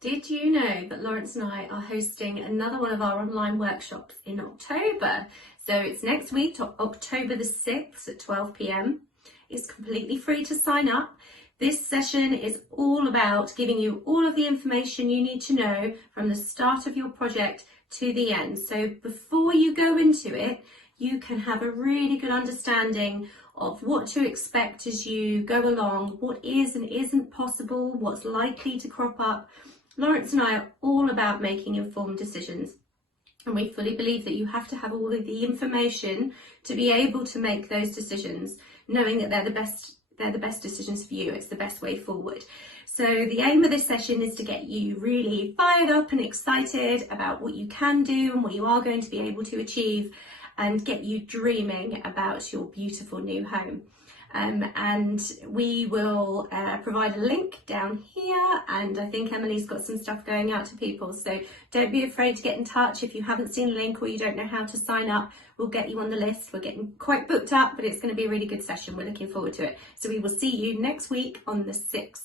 Did you know that Laurence and I are hosting another one of our online workshops in October? So it's next week, October the 6th at 12 p.m. It's completely free to sign up. This session is all about giving you all of the information you need to know from the start of your project to the end. So before you go into it, you can have a really good understanding of what to expect as you go along, what is and isn't possible, what's likely to crop up. Laurence and I are all about making informed decisions, and we fully believe that you have to have all of the information to be able to make those decisions, knowing that they're the best decisions for you. It's the best way forward. So the aim of this session is to get you really fired up and excited about what you can do and what you are going to be able to achieve, and get you dreaming about your beautiful new home. And we will provide a link down here, and I think Emily's got some stuff going out to people, so don't be afraid to get in touch. If you haven't seen the link or you don't know how to sign up, we'll get you on the list. We're getting quite booked up, but it's going to be a really good session. We're looking forward to it. So we will see you next week on the 6th.